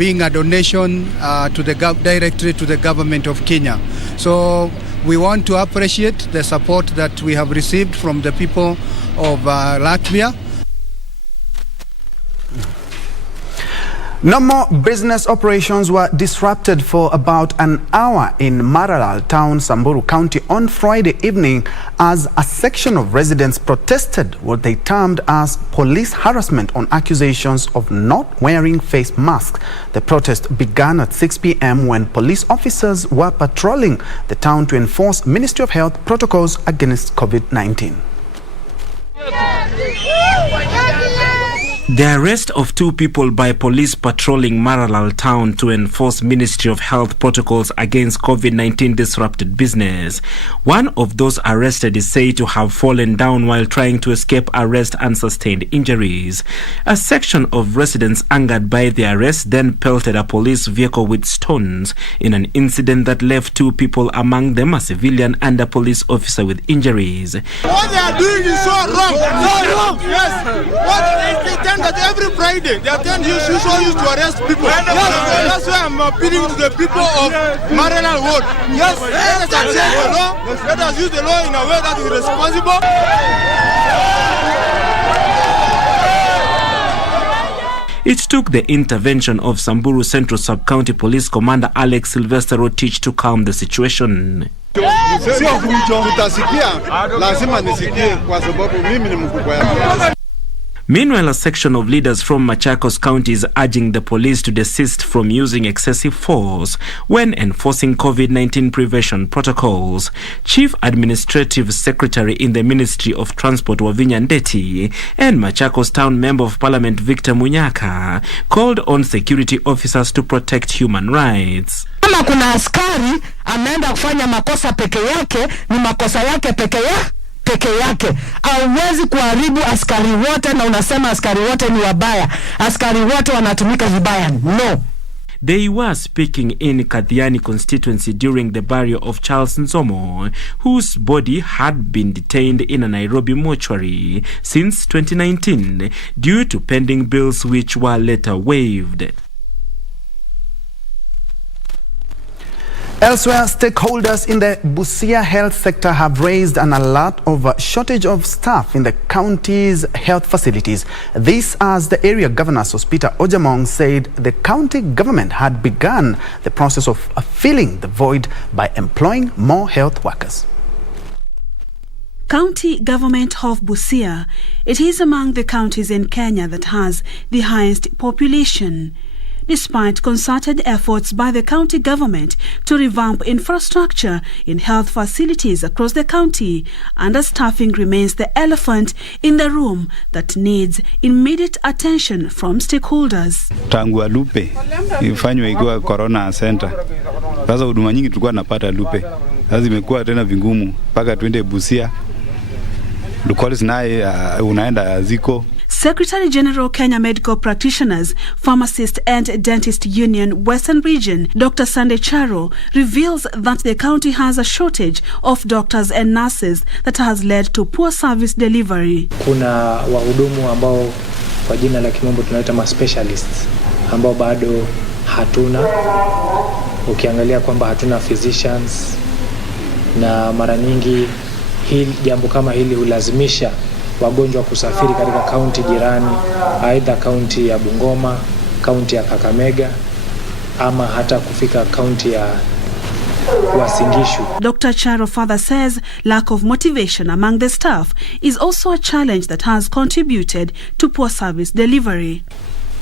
being a donation directly to the government of Kenya. So we want to appreciate the support that we have received from the people of Latvia. No more business operations were disrupted for about an hour in Maralal town, Samburu County on Friday evening as a section of residents protested what they termed as police harassment on accusations of not wearing face masks. The protest began at 6 p.m. when police officers were patrolling the town to enforce Ministry of Health protocols against COVID-19. The arrest of 2 people by police patrolling Maralal town to enforce Ministry of Health protocols against COVID-19 disrupted business. One of those arrested is said to have fallen down while trying to escape arrest and sustained injuries. A section of residents angered by the arrest then pelted a police vehicle with stones in an incident that left 2 people, among them a civilian and a police officer, with injuries. What they are doing is so wrong. So wrong. Yes. What they tend that every Friday they attend used to arrest people. Yes. That's why I'm appealing to the people of Maralal Ward. Yes. Let us change the law. Let us use the law in a way that is responsible. It took the intervention of Samburu Central Sub-County Police Commander Alex Sylvester Rotich to calm the situation. Meanwhile, a section of leaders from Machakos County is urging the police to desist from using excessive force when enforcing COVID-19 prevention protocols. Chief Administrative Secretary in the Ministry of Transport Wavinya Ndeti and Machakos Town Member of Parliament Victor Munyaka called on security officers to protect human rights. Kama kuna askari ameenda kufanya makosa peke yake, ni makosa yake peke yake. Hauwezi kuharibu askari wote na unasema askari wote ni wabaya. Askari wote wanatumika vibaya. No. They were speaking in Kathiani constituency during the burial of Charles Nzomo, whose body had been detained in a Nairobi mortuary since 2019 due to pending bills which were later waived. Elsewhere, stakeholders in the Busia health sector have raised an alert of a shortage of staff in the county's health facilities. This as the area governor, Sospita Ojamong, said the county government had begun the process of filling the void by employing more health workers. County government of Busia, it is among the counties in Kenya that has the highest population. Despite concerted efforts by the county government to revamp infrastructure in health facilities across the county, understaffing remains the elephant in the room that needs immediate attention from stakeholders. Tangu Lupe ifanywe ikiwa corona center, sasa huduma nyingi tulikuwa napata Lupe, sasa imekuwa tena vingumu mpaka twende Busia. Lukolis naye unaenda ziko. Secretary General Kenya Medical Practitioners, Pharmacist and Dentist Union Western Region, Dr. Sunday Charo, reveals that the county has a shortage of doctors and nurses that has led to poor service delivery. Kuna wahudumu ambao kwa jina la kimombo tunaita specialists ambao bado hatuna. Ukiangalia kwamba hatuna physicians, na mara nyingi jambo kama hili hulazimisha wagonjwa kusafiri katika kaunti jirani, aidha kaunti ya Bungoma, kaunti ya Kakamega, ama hata kufika kaunti ya Uasin Gishu. Dr. Charo further says lack of motivation among the staff is also a challenge that has contributed to poor service delivery.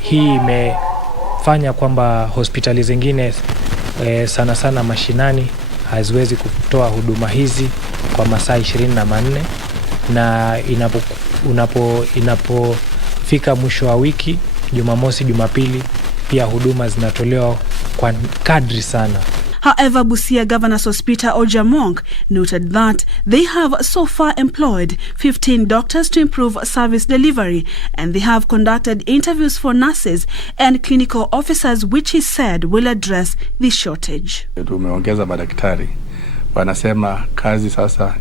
Hii imefanya kwamba hospitali zingine sana sana mashinani haziwezi kutoa huduma hizi kwa masaa 24, na inapofika mwisho wa wiki, Jumamosi, Jumapili, pia huduma zinatolewa kwa kadri sana. However, Busia Governor Sospita Ojamong noted that they have so far employed 15 doctors to improve service delivery, and they have conducted interviews for nurses and clinical officers, which he said will address the shortage. Tumeongeza madaktari, wanasema kazi sasa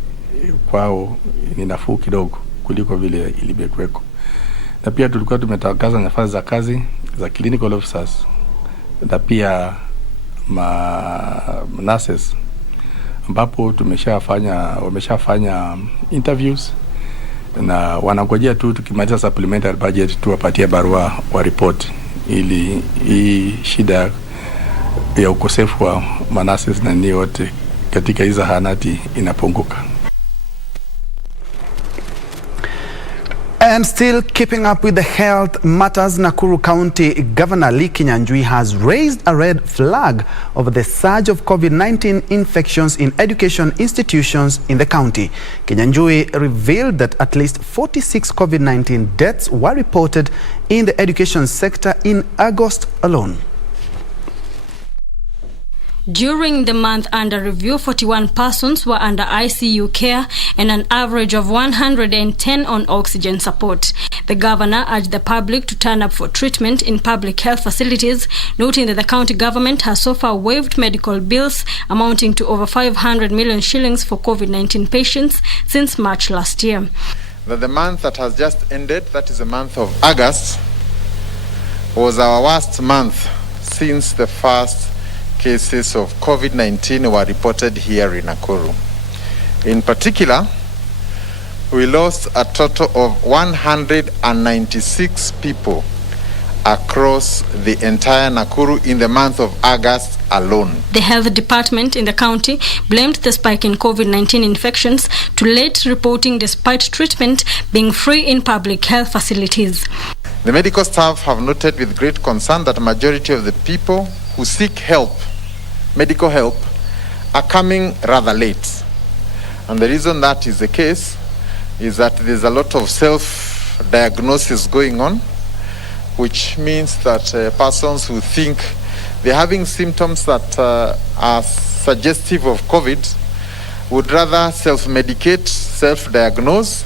kwao ni nafuu kidogo kuliko vile ilivyokuweko. Na pia tulikuwa tumetangaza nafasi za kazi za clinical officers na pia nurses, ambapo wameshafanya interviews na wanangojea tu tukimaliza supplementary budget tuwapatie barua wa report ili hii shida ya ukosefu wa nurses na ni wote katika hizo zahanati inapunguka. And still keeping up with the health matters, Nakuru County Governor Njue has raised a red flag over the surge of COVID-19 infections in education institutions in the county. Njue revealed that at least 46 COVID-19 deaths were reported in the education sector in August alone. During the month under review, 41 persons were under ICU care and an average of 110 on oxygen support. The governor urged the public to turn up for treatment in public health facilities, noting that the county government has so far waived medical bills amounting to over 500 million shillings for COVID-19 patients since March last year. The month that has just ended, that is the month of August, was our worst month since the first cases of COVID-19 were reported here in Nakuru. In particular, we lost a total of 196 people across the entire Nakuru in the month of August alone. The health department in the county blamed the spike in COVID-19 infections to late reporting despite treatment being free in public health facilities. The medical staff have noted with great concern that a majority of the people who seek help, medical help, are coming rather late. And the reason that is the case is that there's a lot of self-diagnosis going on, which means that persons who think they're having symptoms that are suggestive of COVID would rather self-medicate, self-diagnose,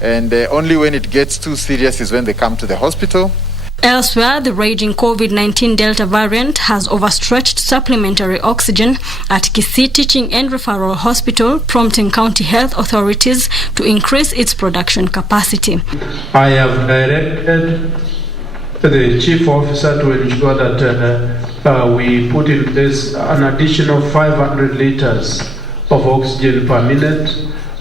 and only when it gets too serious is when they come to the hospital. Elsewhere, the raging COVID-19 Delta variant has overstretched supplementary oxygen at KBC Teaching and Referral Hospital, prompting county health authorities to increase its production capacity. I have directed the chief officer to ensure that we put in place an additional 500 liters of oxygen per minute.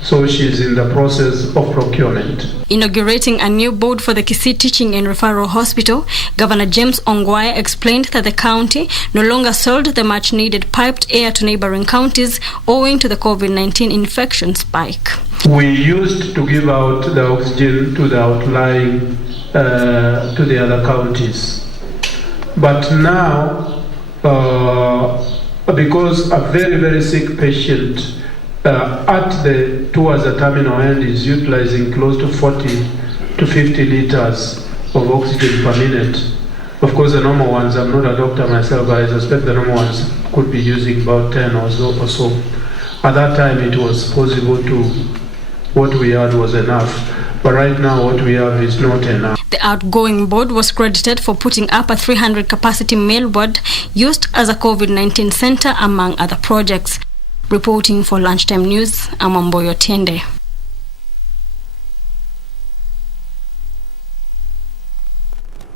So she's in the process of procurement. Inaugurating a new board for the KBC Teaching and Referral Hospital, Governor James Ongwae explained that the county no longer sold the much-needed piped air to neighboring counties owing to the COVID-19 infection spike. We used to give out the oxygen to the outlying, to the other counties. But now, because a very, very sick patient towards the terminal end is utilizing close to 40 to 50 liters of oxygen per minute. Of course, the normal ones, I'm not a doctor myself, but I suspect the normal ones could be using about 10 or so. At that time, it was possible to, what we had was enough. But right now, what we have is not enough. The outgoing board was credited for putting up a 300 capacity mail ward used as a COVID-19 center, among other projects. Reporting for Lunchtime News, I'm Amboyo Tiende.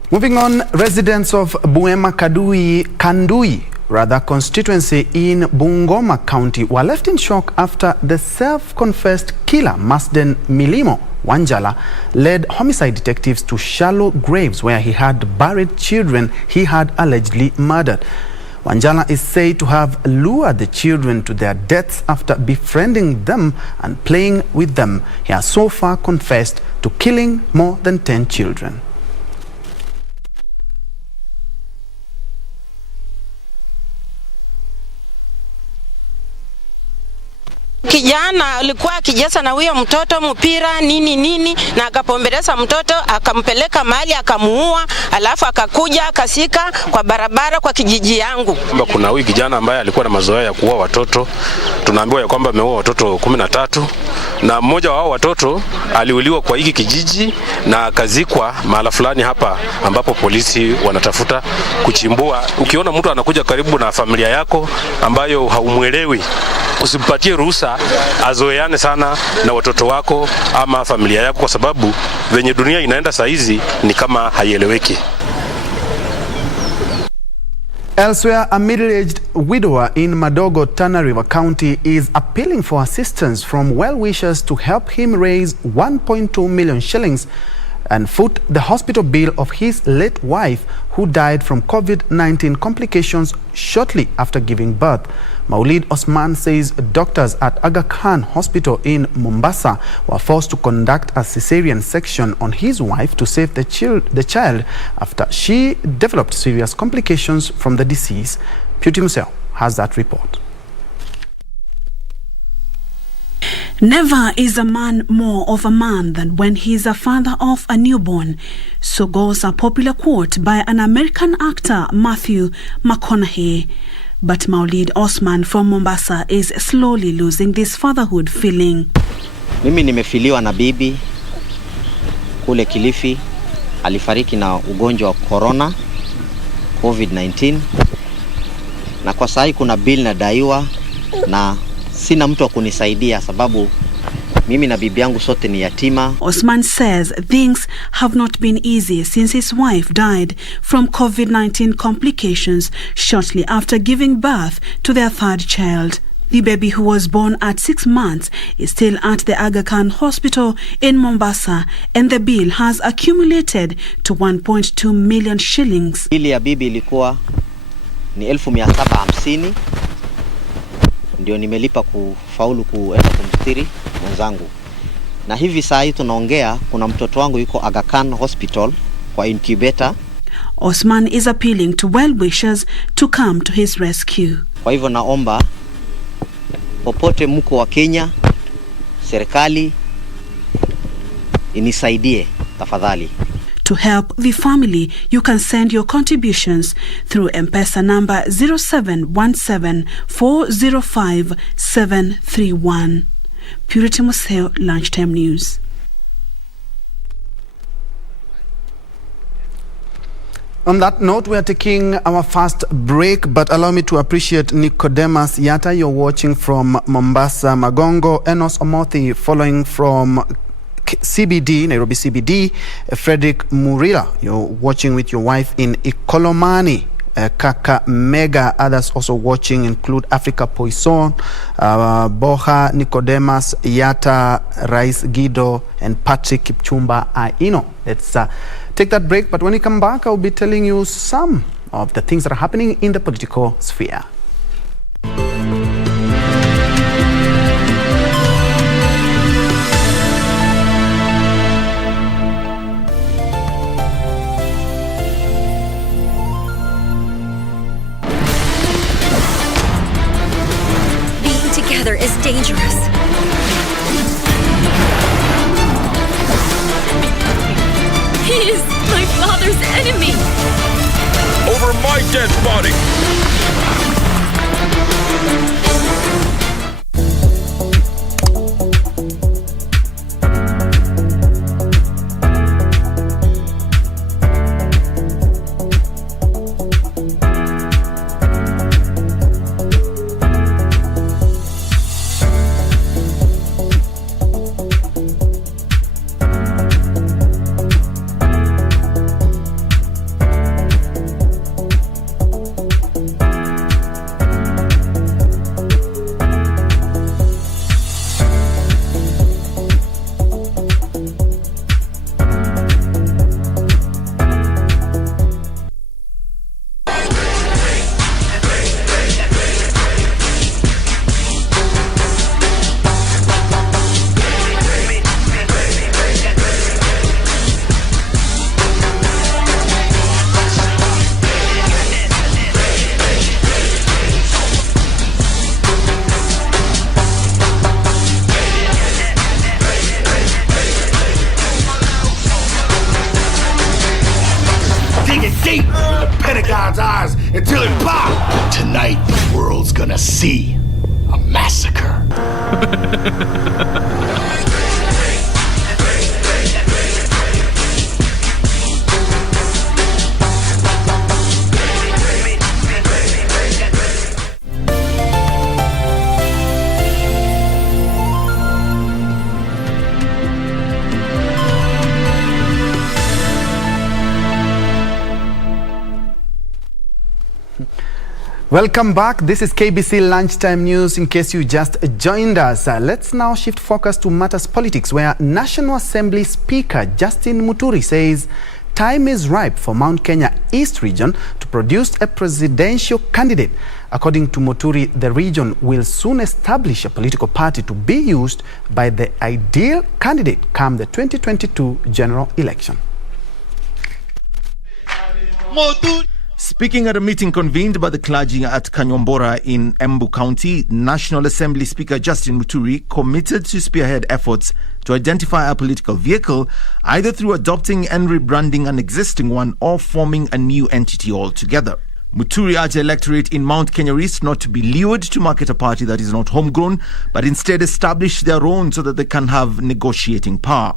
Moving on, residents of Buema Kandui constituency in Bungoma County were left in shock after the self-confessed killer Masden Milimo Wanjala led homicide detectives to shallow graves where he had buried children he had allegedly murdered. Wanjala is said to have lured the children to their deaths after befriending them and playing with them. He has so far confessed to killing more than 10 children. Kijana alikuwa akijeza na huyo mtoto mpira nini na akapombeleza mtoto akampeleka mahali akamuua, alafu akakuja akasika kwa barabara kwa kijiji yangu. Kuna huyu kijana ambaye alikuwa na mazoea ya kuua watoto. Tunaambiwa ya kwamba ameua watoto 13 na mmoja wa hao watoto aliuliwa kwa hiki kijiji na akazikwa mahali fulani hapa ambapo polisi wanatafuta kuchimbua. Ukiona mtu anakuja karibu na familia yako ambayo haumuelewi, usimpatie ruhusa azoeane sana na watoto wako ama familia yako, kwa sababu venye dunia inaenda saa hizi ni kama haieleweki. Elsewhere, a middle-aged widower in Madogo, Tana River County is appealing for assistance from well-wishers to help him raise 1.2 million shillings and foot the hospital bill of his late wife who died from COVID-19 complications shortly after giving birth. Maulid Osman says doctors at Aga Khan Hospital in Mombasa were forced to conduct a cesarean section on his wife to save the child after she developed serious complications from the disease. Puti Museo has that report. Never is a man more of a man than when he is a father of a newborn. So goes a popular quote by an American actor, Matthew McConaughey. But Maulid Osman from Mombasa is slowly losing this fatherhood feeling. Mimi nimefiliwa na bibi kule Kilifi, alifariki na ugonjwa wa corona COVID-19, na kwa sasa kuna bill na daiwa na sina mtu wa kunisaidia sababu mimi na bibi yangu sote ni yatima. Osman says things have not been easy since his wife died from COVID-19 complications shortly after giving birth to their third child. The baby, who was born at 6 months, is still at the Aga Khan Hospital in Mombasa, and the bill has accumulated to 1.2 million shillings. Bili ya bibi ilikuwa ni 1750. Ndio nimelipa kufaulu kuenda kumstiri mwenzangu. Na hivi saa hii tunaongea kuna mtoto wangu yuko Aga Khan Hospital kwa incubator. Osman is appealing to well-wishers to come to his rescue. Kwa hivyo naomba popote mko wa Kenya, serikali inisaidie tafadhali. To help the family, you can send your contributions through M-Pesa number 0717405731. Purity Museo, Lunchtime News. On that note, we are taking our first break, but allow me to appreciate Nicodemus Yata. You're watching from Mombasa. Magongo, Enos Omothi following from CBD, Nairobi CBD. Frederick Murila, you're watching with your wife in Ikolomani. Kaka Mega, others also watching include Africa Poisson, Boha, Nicodemus Yata, Rice Guido, and Patrick Kipchumba Aino. Let's take that break, but when we come back, I'll be telling you some of the things that are happening in the political sphere. Together is dangerous. He is my father's enemy. Over my dead body. Deep in the Pentagon's eyes until it pops. Tonight, the world's gonna see a massacre. Welcome back. This is KBC Lunchtime News. In case you just joined us, let's now shift focus to matters politics, where National Assembly Speaker Justin Muturi says time is ripe for Mount Kenya East region to produce a presidential candidate. According to Muturi, the region will soon establish a political party to be used by the ideal candidate come the 2022 general election. Speaking at a meeting convened by the clergy at Kanyombora in Embu County, National Assembly Speaker Justin Muturi committed to spearhead efforts to identify a political vehicle, either through adopting and rebranding an existing one or forming a new entity altogether. Muturi urged the electorate in Mount Kenya East not to be lured to market a party that is not homegrown, but instead establish their own so that they can have negotiating power.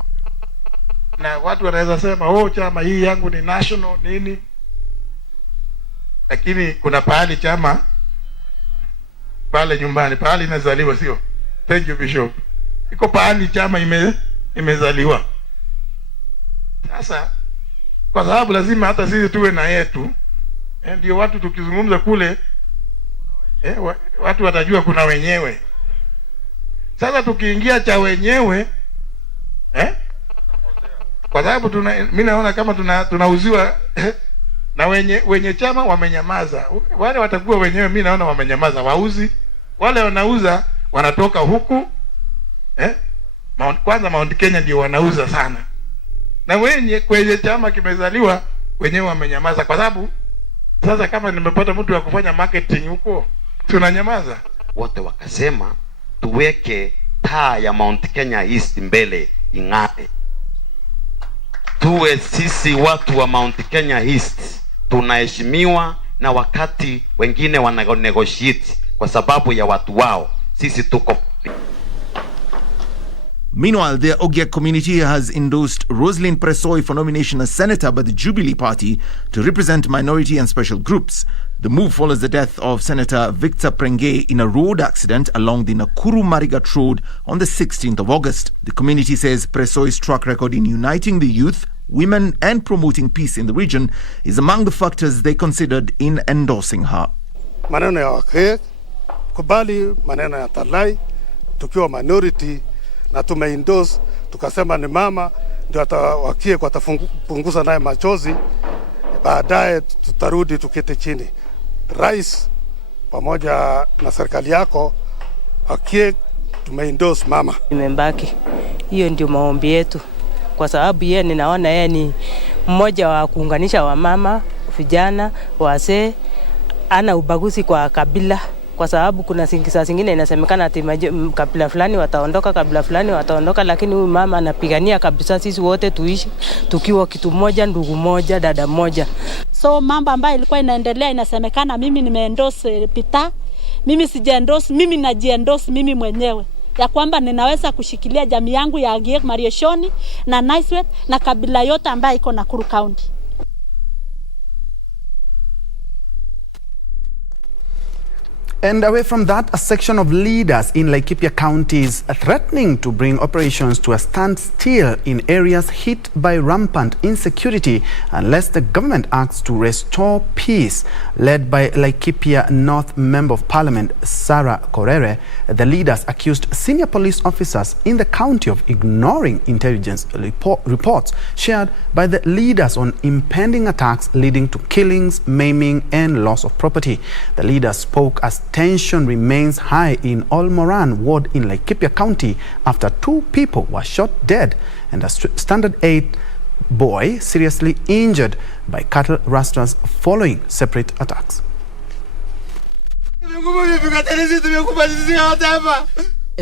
Na watu wanaweza sema chama hii yangu ni national nini, lakini kuna pahali chama pale nyumbani, pahali inazaliwa, sio? Thank you Bishop. Iko pahali chama imezaliwa. Sasa kwa sababu lazima hata sisi tuwe na yetu, ndio watu tukizungumza kule watu watajua kuna wenyewe. Sasa tukiingia cha wenyewe kwa sababu mimi naona kama tunauziwa na wenye chama wamenyamaza. Wale watakuwa wenyewe, mimi naona wamenyamaza. Wauzi wale wanauza wanatoka huku kwanza Mount Kenya ndio wanauza sana, na kwenye chama kimezaliwa wenyewe wamenyamaza, kwa sababu sasa kama nimepata mtu wa kufanya marketing huko tunanyamaza. Wote wakasema tuweke taa ya Mount Kenya East mbele ing'are, tuwe sisi watu wa Mount Kenya East tunaheshimiwa, na wakati wengine wana negotiate kwa sababu ya watu wao, sisi tuko. Meanwhile, the Ogiek community has endorsed Roslyn Presoi for nomination as senator by the Jubilee Party to represent minority and special groups. The move follows the death of Senator Victor Prenge in a road accident along the Nakuru Marigat Road on the 16th of August. The community says Presoi's track record in uniting the youth, women and promoting peace in the region is among the factors they considered in endorsing her. Maneno ya wake kubali maneno ya Talai tukiwa minority na tumeendorse, tukasema ni mama ndio atawakie kwa tapunguza naye machozi, baadaye tutarudi tukete chini. Rais pamoja na serikali yako akie tumeendorse mama. Nimembaki. Hiyo ndio maombi yetu, kwa sababu yeye ninaona yeye ni mmoja wa kuunganisha wamama, vijana, wazee, ana ubaguzi kwa kabila, kwa sababu kuna saa zingine inasemekana ati kabila fulani wataondoka, kabila fulani wataondoka, lakini huyu mama anapigania kabisa sisi wote tuishi tukiwa kitu moja, ndugu moja, dada moja. So mambo ambayo ilikuwa inaendelea, inasemekana mimi nimeendorse Peter, mimi sijaendorse, mimi najiendorse mimi mwenyewe ya kwamba ninaweza kushikilia jamii yangu ya Ogiek, Marieshoni na Naiswet na kabila yote ambayo iko Nakuru County. And away from that, a section of leaders in Laikipia County is threatening to bring operations to a standstill in areas hit by rampant insecurity unless the government acts to restore peace. Led by Laikipia North Member of Parliament Sarah Korere, the leaders accused senior police officers in the county of ignoring intelligence reports shared by the leaders on impending attacks leading to killings, maiming and loss of property. The leaders spoke as tension remains high in Olmoran ward in Laikipia County after 2 people were shot dead and a Standard 8 boy seriously injured by cattle rustlers following separate attacks. A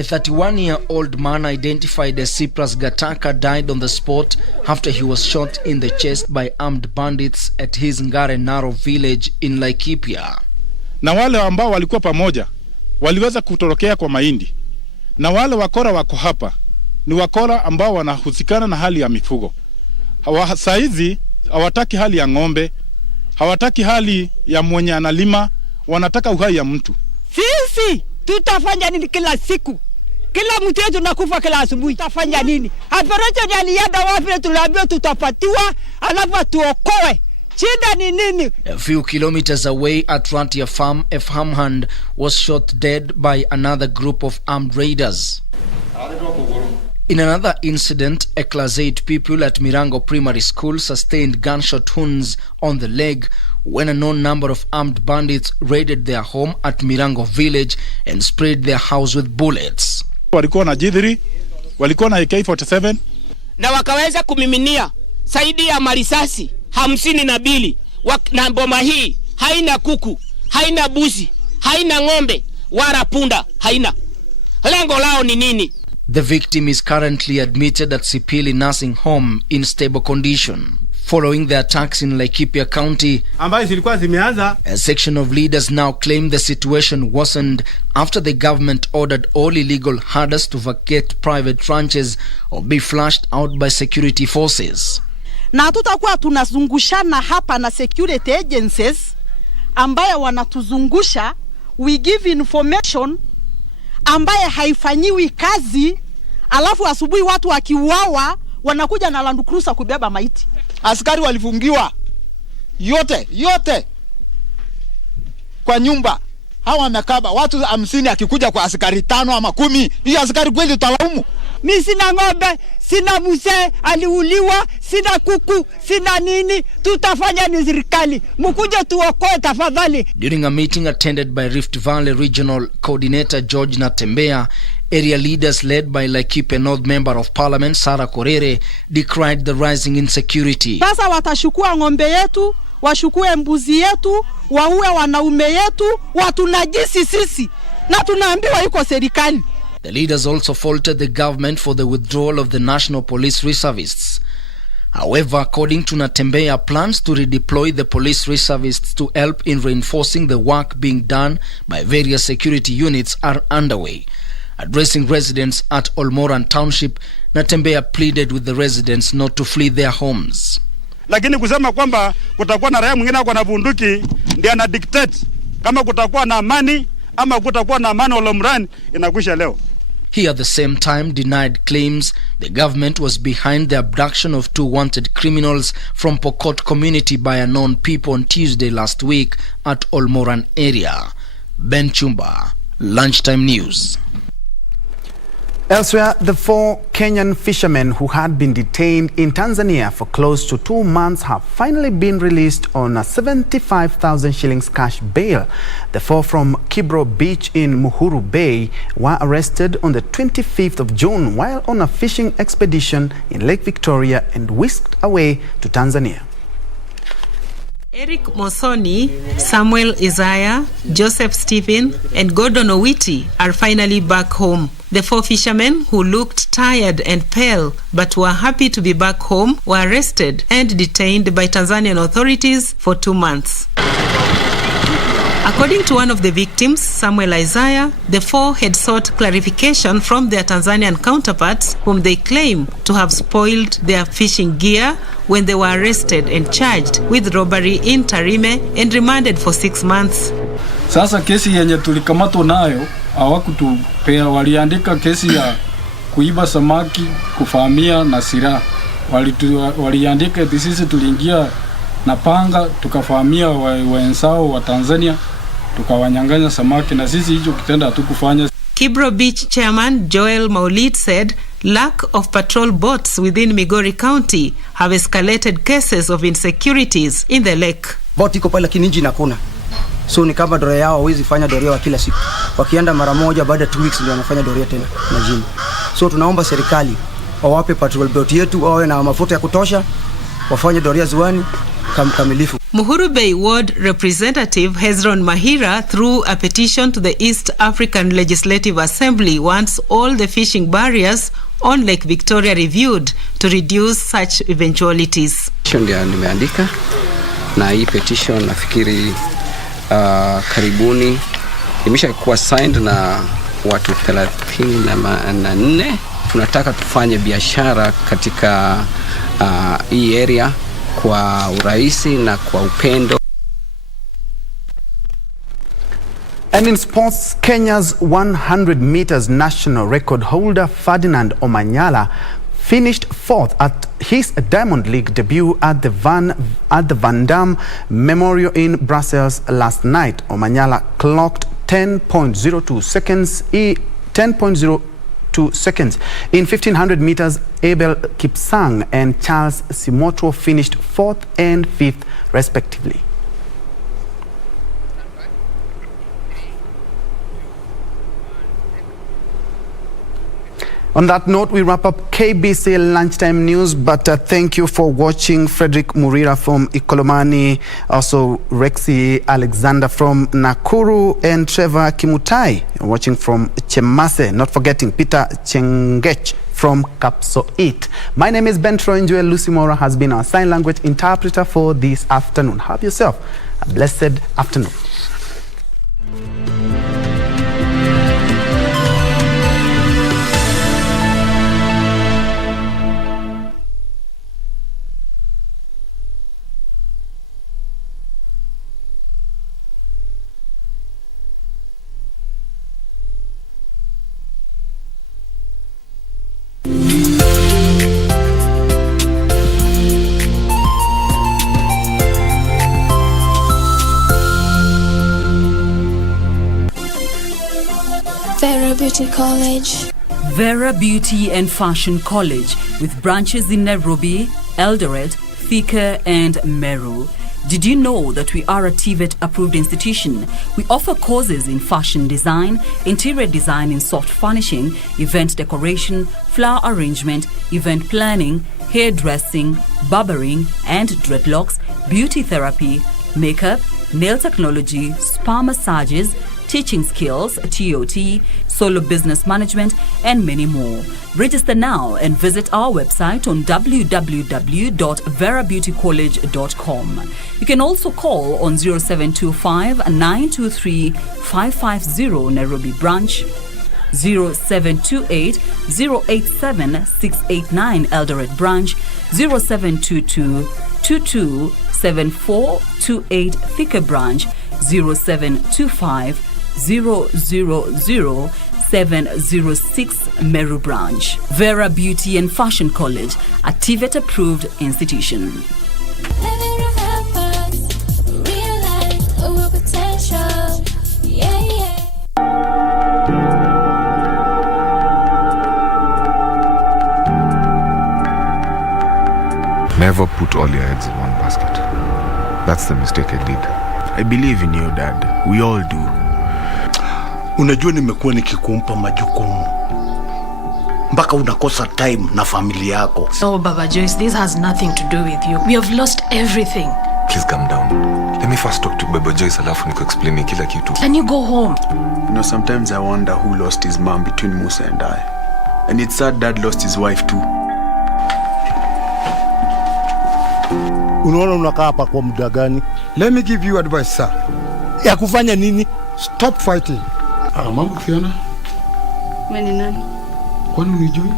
31-year-old man identified as Cyprus Gataka died on the spot after he was shot in the chest by armed bandits at his Ngare Naro village in Laikipia. Na wale ambao walikuwa pamoja waliweza kutorokea kwa mahindi, na wale wakora wako hapa ni wakora ambao wanahusikana na hali ya mifugo. Saizi hawataki hali ya ng'ombe, hawataki hali ya mwenye analima, wanataka uhai ya mtu. Sisi tutafanya nini kila siku? Kila mtu yetu nakufa kila asubuhi. Tutafanya nini? Operation ya niada wapi tunaambiwa tutapatiwa alafu tuokoe. Shida ni nini? A few kilometers away at Rantia Farm, a farmhand was shot dead by another group of armed raiders. In another incident, a class 8 pupil at Mirango Primary School sustained gunshot wounds on the leg when a known number of armed bandits raided their home at Mirango village and sprayed their house with bullets. Walikuwa na G3, walikuwa na AK-47 na wakaweza kumiminia zaidi ya marisasi 52 na boma hii haina kuku, haina buzi, haina ng'ombe, wala punda haina. Lengo lao ni nini? The victim is currently admitted at Sipili Nursing Home in stable condition. Following the attacks in Laikipia County, a section of leaders now claim the situation worsened after the government ordered all illegal herders to vacate private ranches or be flushed out by security forces. Na tutakuwa tunazungushana hapa na security agencies ambaye wanatuzungusha, we give information ambaye haifanyiwi kazi, alafu asubuhi watu wakiuawa wanakuja na Land Cruiser kubeba maiti. Askari walifungiwa yote kwa nyumba. Hawa wamekaba watu 50 akikuja kwa askari 5 ama 10. Hii askari kweli tutalaumu? Mimi sina ng'ombe, sina mzee aliuliwa, sina kuku, sina nini. Tutafanya ni serikali. Mkuje tuokoe tafadhali. During a meeting attended by Rift Valley Regional Coordinator George Natembea, area leaders led by Laikipia North Member of Parliament Sarah Korere decried the rising insecurity. Sasa watashukua ng'ombe yetu, washukue mbuzi yetu, waue wanaume yetu, watunajisi sisi. Na tunaambiwa yuko serikali. The leaders also faulted the government for the withdrawal of the National Police Reservists. However, according to Natembea, plans to redeploy the police reservists to help in reinforcing the work being done by various security units are underway. Addressing residents at Olmoran Township, Natembea pleaded with the residents not to flee their homes. Lakini kusema kwamba kutakuwa na raia mwingine kwa na bunduki ndiye ana dictate kama kutakuwa na amani ama kutakuwa na amani Olmoran inakwisha leo. He at the same time denied claims the government was behind the abduction of 2 wanted criminals from Pokot community by unknown people on Tuesday last week at Olmoran area. Ben Chumba, Lunchtime News. Elsewhere, the 4 Kenyan fishermen who had been detained in Tanzania for close to 2 months have finally been released on a 75,000 shillings cash bail. The 4 from Kibro Beach in Muhuru Bay were arrested on the 25th of June while on a fishing expedition in Lake Victoria and whisked away to Tanzania. Eric Mosoni, Samuel Isaiah, Joseph Stephen, and Gordon Owiti are finally back home. The 4 fishermen who looked tired and pale but were happy to be back home were arrested and detained by Tanzanian authorities for 2 months. According to one of the victims, Samuel Isaiah, the 4 had sought clarification from their Tanzanian counterparts whom they claim to have spoiled their fishing gear when they were arrested and charged with robbery in Tarime and remanded for 6 months. Sasa kesi yenye tulikamatwa nayo hawakutupea, waliandika kesi ya kuiba samaki, kufahamia na silaha. Waliandika sisi tuliingia na panga tukafahamia wenzao wa Tanzania tukawanyang'anya samaki na sisi hicho kitendo hatukufanya. Kibro Beach Chairman Joel Maulid said lack of patrol boats within Migori County have escalated cases of insecurities in the lake. Boti iko pale lakini engine hakuna. So ni kama doria yao hawezi fanya doria wa kila siku. Wakienda mara moja baada ya 2 weeks ndio wanafanya doria tena majini. So tunaomba serikali wawape patrol boat yetu wawe na mafuta ya kutosha wafanye doria ziwani kamilifu. Muhuru Bay Ward Representative Hezron Mahira, through a petition to the East African Legislative Assembly, wants all the fishing barriers on Lake Victoria reviewed to reduce such eventualities. Ndio nimeandika na hii petition nafikiri karibuni imeshakuwa signed na watu 34. Tunataka tufanye biashara katika hii area kwa urahisi na kwa upendo. And in sports, Kenya's 100 meters national record holder Ferdinand Omanyala finished fourth at his Diamond League debut at the Van Damme Memorial in Brussels last night. Omanyala clocked 10.02 seconds. In 1500 meters, Abel Kipsang and Charles Simotro finished 4th and 5th respectively. On that note, we wrap up KBC Lunchtime News, but thank you for watching. Frederick Murira from Ikolomani, also Rexy Alexander from Nakuru, and Trevor Kimutai watching from Chemase. Not forgetting Peter Chengech from Kapsoit. My name is Bentro Njue. Lucy Mora has been our sign language interpreter for this afternoon. Have yourself a blessed afternoon. Vera Beauty College. Vera Beauty and Fashion College, with branches in Nairobi, Eldoret, Thika and Meru. Did you know that we are a TVET approved institution? We offer courses in fashion design, interior design in soft furnishing, event decoration, flower arrangement, event planning, hairdressing, barbering and dreadlocks, beauty therapy, makeup, nail technology, spa massages, teaching skills, TOT, solo business management, and many more. Register now and visit our website on www.verabeautycollege.com. You can also call on 0725-923-550 Nairobi branch, 0728-087-689 Eldoret branch, 0722-227428 Thika branch, 0725-000-706 Meru branch. Vera Beauty and Fashion College, a TVET approved institution. Never put all your eggs in one basket. That's the mistake I did. I believe in you, Dad. We all do. Unajua nimekuwa nikikumpa majukumu mpaka unakosa time na familia yako. No, Baba Joyce, this has nothing to do with you. We have lost everything. Please calm down. Let me first talk to Baba Joyce alafu niko explain kila kitu. Can you go home? You know, sometimes I wonder who lost his mom between Musa and I. And it's sad Dad lost his wife too. Unaona unakaa hapa kwa muda gani? Let me give you advice, sir. Ya kufanya nini? Stop fighting. Mama Fiona. Wewe ni nani? Kwani unijui?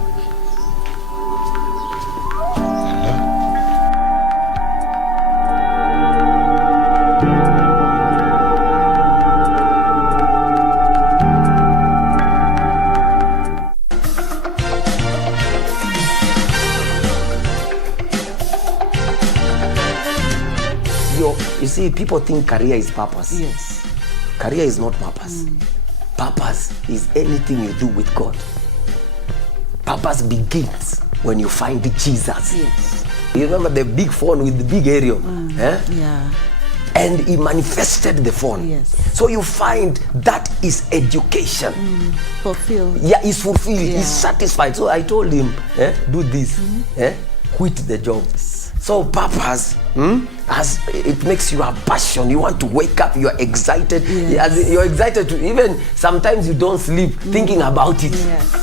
You see, people think career is purpose. Yes. Career is not purpose. Purpose is anything you do with God. Purpose begins when you find Jesus. Yes. You remember the big phone with the big aerial? Eh? Yeah. And he manifested the phone. Yes. So you find that is education. Fulfilled. Yeah, he's fulfilled. Yeah. He's satisfied. So I told him, do this. Quit the job. So purpose, as it makes you a passion. You want to wake up, you're excited. Yes. You're excited to even sometimes you don't sleep thinking about it. Yes.